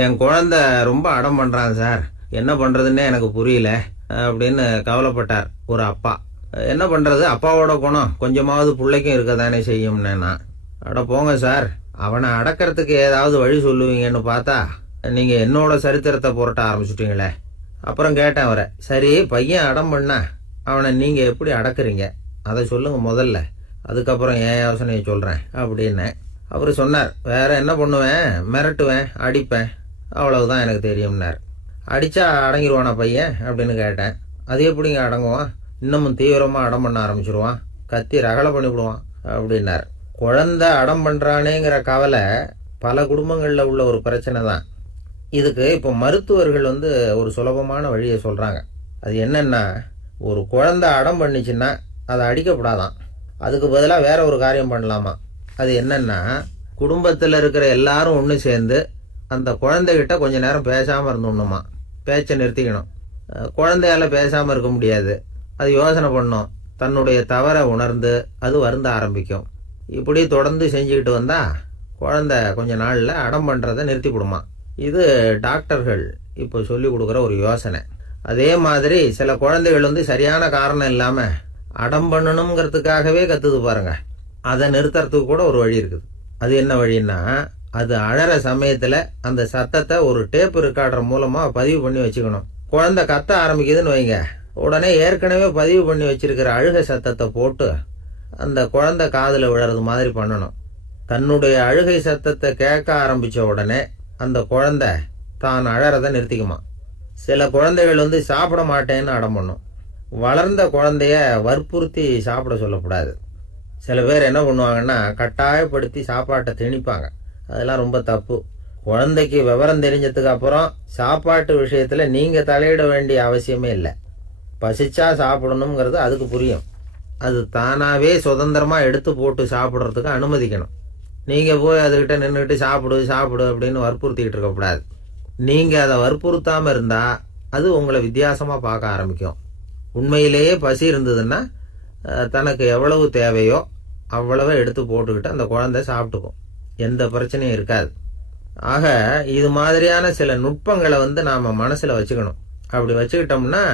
என் குழந்தை ரொம்ப அடம் பண்றான் சார், என்ன பண்றதுன்னே எனக்கு புரியல அப்படின்னு கவலைப்பட்டார் ஒரு அப்பா. என்ன பண்றது, அப்பாவோட குணம் கொஞ்சமாவது பிள்ளைக்கும் இருக்கதானே செய்யும்னு நான். அட போங்க சார், அவனை அடக்கிறதுக்கு ஏதாவது வழி சொல்லுவீங்கன்னு பார்த்தா நீங்க என்னோட சரித்திரத்தை புரட்ட ஆரம்பிச்சுட்டீங்களே. அப்புறம் கேட்டேன் அவரை, சரி பையன் அடம் பண்ணா அவனை நீங்க எப்படி அடக்குறீங்க அதை சொல்லுங்க முதல்ல, அதுக்கப்புறம் என் யோசனையை சொல்றேன் அப்படின்னு. அவர் சொன்னார், வேற என்ன பண்ணுவேன், மிரட்டுவேன், அடிப்பேன், அவ்வளவுதான் எனக்கு தெரியும்னார். அடிச்சா அடங்கிடுவானா பையன் அப்படின்னு கேட்டேன். அது எப்படிங்க அடங்குவான், இன்னமும் தீவிரமா அடம் பண்ண ஆரம்பிச்சிருவான், கத்தி ரகலை பண்ணிவிடுவான் அப்படின்னார். குழந்தை அடம் பண்றானேங்கிற கவலை பல குடும்பங்கள்ல உள்ள ஒரு பிரச்சனை தான். இதுக்கு இப்போ மருத்துவர்கள் ஒரு சுலபமான வழியை சொல்றாங்க. அது என்னன்னா, ஒரு குழந்தை அடம் பண்ணிச்சுன்னா அதை அடிக்கப்படாதான், அதுக்கு பதிலாக வேற ஒரு காரியம் பண்ணலாமா. அது என்னன்னா, குடும்பத்தில் இருக்கிற எல்லாரும் ஒன்று சேர்ந்து அந்த குழந்தைகிட்ட கொஞ்ச நேரம் பேசாமல் இருந்தோம்னுமா, பேச்சை நிறுத்திக்கணும். குழந்தையால பேசாமல் இருக்க முடியாது, அது யோசனை பண்ணும், தன்னுடைய தவறை உணர்ந்து அது வருந்த ஆரம்பிக்கும். இப்படி தொடர்ந்து செஞ்சுக்கிட்டு வந்தா குழந்தை கொஞ்ச நாளில் அடம் பண்ணுறதை நிறுத்திவிடுமா. இது டாக்டர்கள் இப்போ சொல்லி கொடுக்குற ஒரு யோசனை. அதே மாதிரி சில குழந்தைகள் சரியான காரணம் இல்லாமல் அடம் பண்ணணுங்கிறதுக்காகவே கத்துது பாருங்க, அதை நிறுத்துறதுக்கு கூட ஒரு வழி இருக்குது. அது என்ன வழின்னா, அது அழற சமயத்தில் அந்த சத்தத்தை ஒரு டேப் ரெக்கார்டர் மூலமாக பதிவு பண்ணி வச்சுக்கணும். குழந்தை கத்த ஆரம்பிக்குதுன்னு வைங்க, உடனே ஏற்கனவே பதிவு பண்ணி வச்சிருக்கிற அழுகை சத்தத்தை போட்டு அந்த குழந்தை காதில் விழறது மாதிரி பண்ணணும். தன்னுடைய அழுகை சத்தத்தை கேட்க ஆரம்பித்த உடனே அந்த குழந்தை தான் அழறதை நிறுத்திக்குமா. சில குழந்தைகள் சாப்பிட மாட்டேன்னு அடம் பண்ணும். வளர்ந்த குழந்தைய வற்புறுத்தி சாப்பிட சொல்லக்கூடாது. சில பேர் என்ன பண்ணுவாங்கன்னா, கட்டாயப்படுத்தி சாப்பாட்டை திணிப்பாங்க. அதெல்லாம் ரொம்ப தப்பு. குழந்தைக்கு விவரம் தெரிஞ்சதுக்கு அப்புறம் சாப்பாட்டு விஷயத்துல நீங்க தலையிட வேண்டிய அவசியமே இல்லை. பசிச்சா சாப்பிடணுங்கிறது அதுக்கு புரியும். அது தானாவே சுதந்திரமா எடுத்து போட்டு சாப்பிட்றதுக்கு அனுமதிக்கணும். நீங்க போய் அதுகிட்ட நின்றுட்டு சாப்பிடு சாப்பிடு அப்படின்னு வற்புறுத்திக்கிட்டு இருக்கக்கூடாது. நீங்க அதை வற்புறுத்தாம இருந்தா அது உங்களை வித்தியாசமா பார்க்க ஆரம்பிக்கும். உண்மையிலேயே பசி இருந்ததுன்னா தனக்கு எவ்வளவு தேவையோ அவ்வளவு எடுத்து போட்டுக்கிட்டு அந்த குழந்தை சாப்பிட்டுக்கும், எந்த பிரச்சனையும் இருக்காது. ஆக இது மாதிரியான சில நுட்பங்களை நாம மனசுல வச்சுக்கணும். அப்படி வச்சுக்கிட்டோம்னா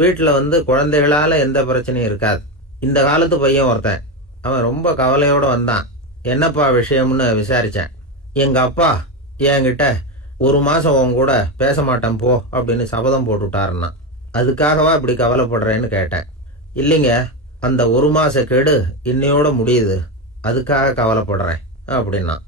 வீட்டில் குழந்தைகளால எந்த பிரச்சனையும் இருக்காது. இந்த காலத்து பையன் ஒருத்தன், அவன் ரொம்ப கவலையோடு வந்தான். என்னப்பா விஷயம்னு விசாரித்தேன். எங்கள் அப்பா என்கிட்ட 1 மாதம் உன் கூட பேச மாட்டேன் போ அப்படின்னு சபதம் போட்டுவிட்டாருன்னா, அதுக்காகவா இப்படி கவலைப்படுறேன்னு கேட்டேன். இல்லைங்க, அந்த 1 மாத கெடு இன்னையோட முடியுது, அதுக்காக கவலைப்படுறேன் அப்படின்னா.